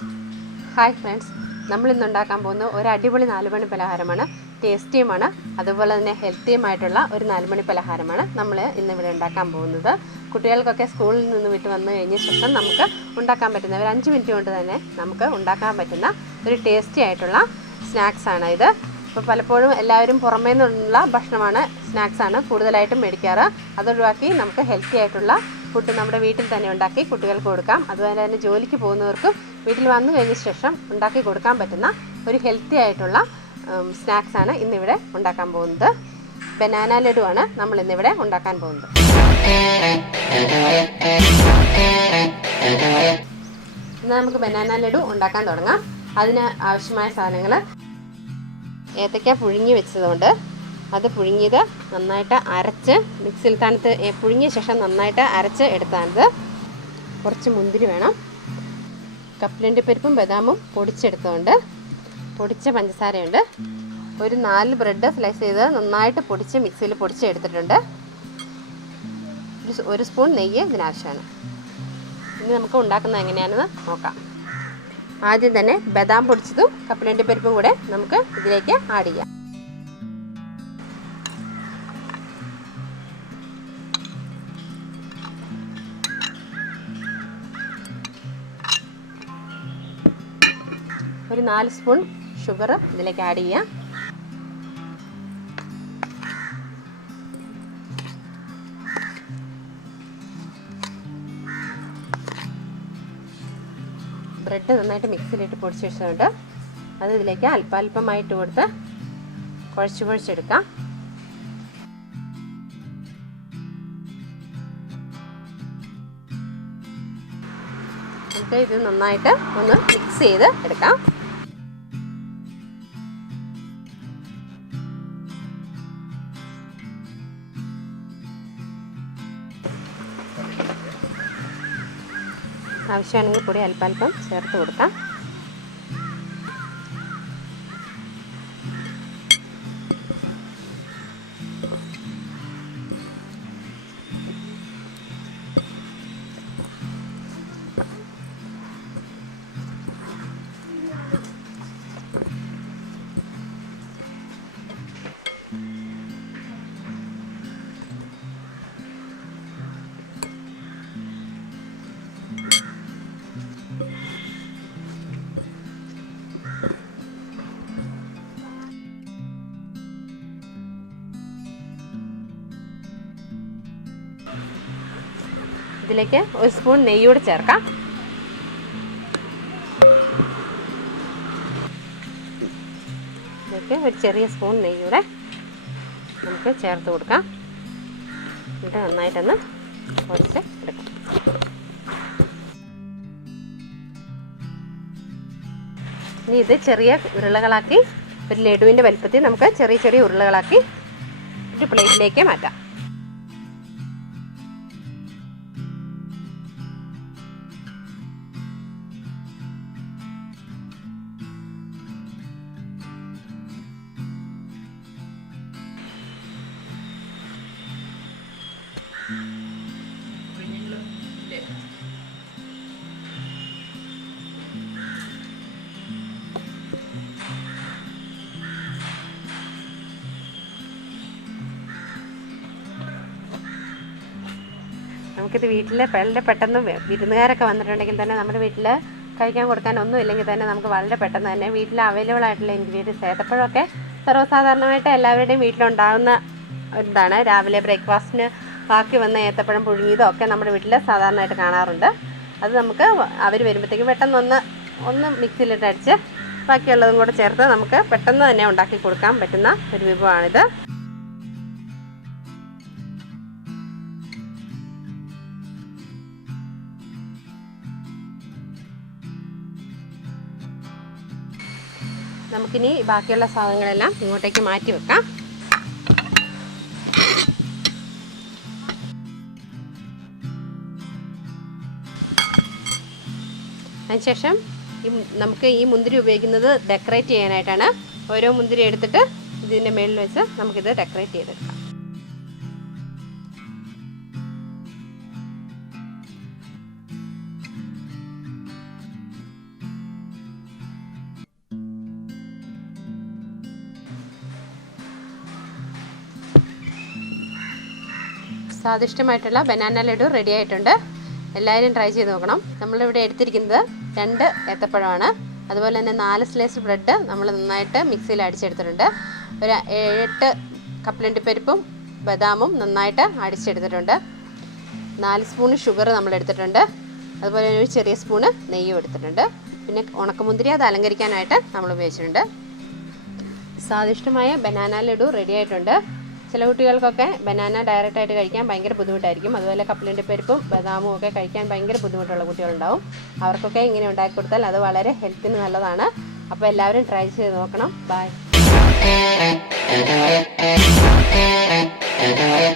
Hi friends, നമ്മളിന്ന് ഉണ്ടാക്കാൻ പോകുന്ന ഒരു അടിപൊളി 4 മണി പലഹാരമാണ്. ടേസ്റ്റിയുമാണ്, അതുപോലെ തന്നെ ഹെൽത്തിയുമായിട്ടുള്ള ഒരു 4 മണി പലഹാരമാണ് നമ്മൾ ഇന്നിവിടെ ഉണ്ടാക്കാൻ പോകുന്നത്. കുട്ടികൾക്കൊക്കെ സ്കൂളിൽ നിന്ന് വിട്ട് വന്നു കഴിഞ്ഞ ശേഷം നമുക്ക് ഉണ്ടാക്കാൻ പറ്റുന്ന ഒരു 5 മിനിറ്റ് കൊണ്ട് തന്നെ നമുക്ക് ഉണ്ടാക്കാൻ പറ്റുന്ന ഒരു ടേസ്റ്റി ആയിട്ടുള്ള സ്നാക്സാണ് ഇത്. ഇപ്പോൾ പലപ്പോഴും എല്ലാവരും പുറമേ നിന്നുള്ള ഭക്ഷണമാണ്, സ്നാക്സാണ് കൂടുതലായിട്ടും മേടിക്കാറ്. അതൊഴിവാക്കി നമുക്ക് ഹെൽത്തി ആയിട്ടുള്ള ഫുഡ് നമ്മുടെ വീട്ടിൽ തന്നെ ഉണ്ടാക്കി കുട്ടികൾക്ക് കൊടുക്കാം. അതുപോലെ തന്നെ ജോലിക്ക് പോകുന്നവർക്കും വീട്ടിൽ വന്നു കഴിഞ്ഞ ശേഷം ഉണ്ടാക്കി കൊടുക്കാൻ പറ്റുന്ന ഒരു ഹെൽത്തി ആയിട്ടുള്ള സ്നാക്സാണ് ഇന്നിവിടെ ഉണ്ടാക്കാൻ പോകുന്നത്. ബനാന ലഡു ആണ് നമ്മൾ ഇന്നിവിടെ ഉണ്ടാക്കാൻ പോകുന്നത്. ഇന്ന് നമുക്ക് ബനാന ലഡു ഉണ്ടാക്കാൻ തുടങ്ങാം. അതിന് ആവശ്യമായ സാധനങ്ങൾ: ഏത്തയ്ക്ക പുഴുങ്ങി വെച്ചതുകൊണ്ട് അത് പുഴുങ്ങിയത് നന്നായിട്ട് അരച്ച് മിക്സിയിൽ തണുത്ത് പുഴുങ്ങിയ ശേഷം നന്നായിട്ട് അരച്ച് എടുത്താണിത്. കുറച്ച് മുന്തിരി വേണം, കപ്പലണ്ടി പരിപ്പും ബദാമും പൊടിച്ചെടുത്തുകൊണ്ട്, പൊടിച്ച പഞ്ചസാരയുണ്ട്, ഒരു 4 ബ്രെഡ് സ്ലൈസ് ചെയ്ത് നന്നായിട്ട് പൊടിച്ച് മിക്സിയിൽ പൊടിച്ചെടുത്തിട്ടുണ്ട്, 1 സ്പൂൺ നെയ്യ് ഇതിനാവശ്യമാണ്. ഇനി നമുക്ക് ഉണ്ടാക്കുന്നത് എങ്ങനെയാണെന്ന് നോക്കാം. ആദ്യം തന്നെ ബദാം പൊടിച്ചതും കപ്പലണ്ടി പരിപ്പും കൂടെ നമുക്ക് ഇതിലേക്ക് ആഡ് ചെയ്യാം. ഒരു 4 സ്പൂൺ ഷുഗർ ഇതിലേക്ക് ആഡ് ചെയ്യാം. ബ്രെഡ് നന്നായിട്ട് മിക്സിയിലിട്ട് പൊടിച്ച് വെച്ചതുകൊണ്ട് അത് ഇതിലേക്ക് അല്പാൽപമായിട്ട് കൊടുത്ത് കുഴച്ചെടുക്കാം. നമുക്ക് ഇത് നന്നായിട്ട് ഒന്ന് മിക്സ് ചെയ്ത് എടുക്കാം. ആവശ്യമാണെങ്കിൽ പൊടി അല്പാൽപ്പം ചേർത്ത് കൊടുക്കാം. ഇതിലേക്ക് 1 സ്പൂൺ നെയ്യ് കൂടി ചേർക്കാം. ഇതിലേക്ക് ഒരു ചെറിയ സ്പൂൺ നെയ്യ് കൂടെ നമുക്ക് ചേർത്ത് കൊടുക്കാം. എന്നിട്ട് നന്നായിട്ടൊന്ന് പൊടിച്ച് എടുക്കാം. ഇനി ഇത് ചെറിയ ഉരുളകളാക്കി, ഒരു ലഡുവിൻ്റെ വലുപ്പത്തിൽ നമുക്ക് ചെറിയ ചെറിയ ഉരുളകളാക്കി ഒരു പ്ലേറ്റിലേക്ക് മാറ്റാം. നമുക്കിത് വീട്ടിൽ വളരെ പെട്ടെന്ന് വിരുന്നുകാരൊക്കെ വന്നിട്ടുണ്ടെങ്കിൽ തന്നെ നമ്മുടെ വീട്ടിൽ കഴിക്കാൻ കൊടുക്കാൻ ഒന്നും ഇല്ലെങ്കിൽ തന്നെ നമുക്ക് വളരെ പെട്ടെന്ന് തന്നെ വീട്ടിൽ അവൈലബിൾ ആയിട്ടുള്ള ഇൻഗ്രീഡിയൻസ്, ഏത്തപ്പഴമൊക്കെ സർവ്വസാധാരണമായിട്ട് എല്ലാവരുടെയും വീട്ടിലുണ്ടാകുന്ന ഒരിതാണ്. രാവിലെ ബ്രേക്ക്ഫാസ്റ്റിന് ബാക്കി വന്ന ഏത്തപ്പഴം പുഴുങ്ങിയതോ ഒക്കെ നമ്മുടെ വീട്ടിൽ സാധാരണയായിട്ട് കാണാറുണ്ട്. അത് നമുക്ക് അവർ വരുമ്പോഴത്തേക്ക് പെട്ടെന്ന് ഒന്ന് മിക്സിയിലിട്ട് അടിച്ച് ബാക്കിയുള്ളതും കൂടെ ചേർത്ത് നമുക്ക് പെട്ടെന്ന് തന്നെ ഉണ്ടാക്കി കൊടുക്കാൻ പറ്റുന്ന ഒരു വിഭവമാണിത്. നമുക്കിനി ബാക്കിയുള്ള സാധനങ്ങളെല്ലാം ഇങ്ങോട്ടേക്ക് മാറ്റി വെക്കാം. അതിനുശേഷം നമുക്ക് ഈ മുന്തിരി ഉപയോഗിക്കുന്നത് ഡെക്കറേറ്റ് ചെയ്യാനായിട്ടാണ്. ഓരോ മുന്തിരി എടുത്തിട്ട് ഇതിൻ്റെ മേളിൽ വെച്ച് നമുക്കിത് ഡെക്കറേറ്റ് ചെയ്തെടുക്കാം. സ്വാദിഷ്ടമായിട്ടുള്ള ബനാന ലഡു റെഡി ആയിട്ടുണ്ട്. എല്ലാവരും ട്രൈ ചെയ്ത് നോക്കണം. നമ്മളിവിടെ എടുത്തിരിക്കുന്നത് 2 ഏത്തപ്പഴമാണ്. അതുപോലെ തന്നെ 4 സ്ലൈസ് ബ്രെഡ് നമ്മൾ നന്നായിട്ട് മിക്സിയിൽ അടിച്ചെടുത്തിട്ടുണ്ട്. ഒരു 8 കപ്പലണ്ടിപ്പരിപ്പും ബദാമും നന്നായിട്ട് അടിച്ചെടുത്തിട്ടുണ്ട്. 4 സ്പൂൺ ഷുഗർ നമ്മൾ എടുത്തിട്ടുണ്ട്. അതുപോലെ ഒരു ചെറിയ സ്പൂണ് നെയ്യും എടുത്തിട്ടുണ്ട്. പിന്നെ ഉണക്കമുന്തിരി അത് അലങ്കരിക്കാനായിട്ട് നമ്മൾ ഉപയോഗിച്ചിട്ടുണ്ട്. സ്വാദിഷ്ടമായ ബനാന ലഡു റെഡി ആയിട്ടുണ്ട്. ചില കുട്ടികൾക്കൊക്കെ ബനാന ഡയറക്റ്റായിട്ട് കഴിക്കാൻ ഭയങ്കര ബുദ്ധിമുട്ടായിരിക്കും. അതുപോലെ കപ്പലണ്ടിപ്പരിപ്പും ബദാമും ഒക്കെ കഴിക്കാൻ ഭയങ്കര ബുദ്ധിമുട്ടുള്ള കുട്ടികളുണ്ടാവും. അവർക്കൊക്കെ ഇങ്ങനെ ഉണ്ടാക്കി കൊടുത്താൽ അത് വളരെ ഹെൽത്തിന് നല്ലതാണ്. അപ്പോൾ എല്ലാവരും ട്രൈ ചെയ്ത് നോക്കണം. ബൈ.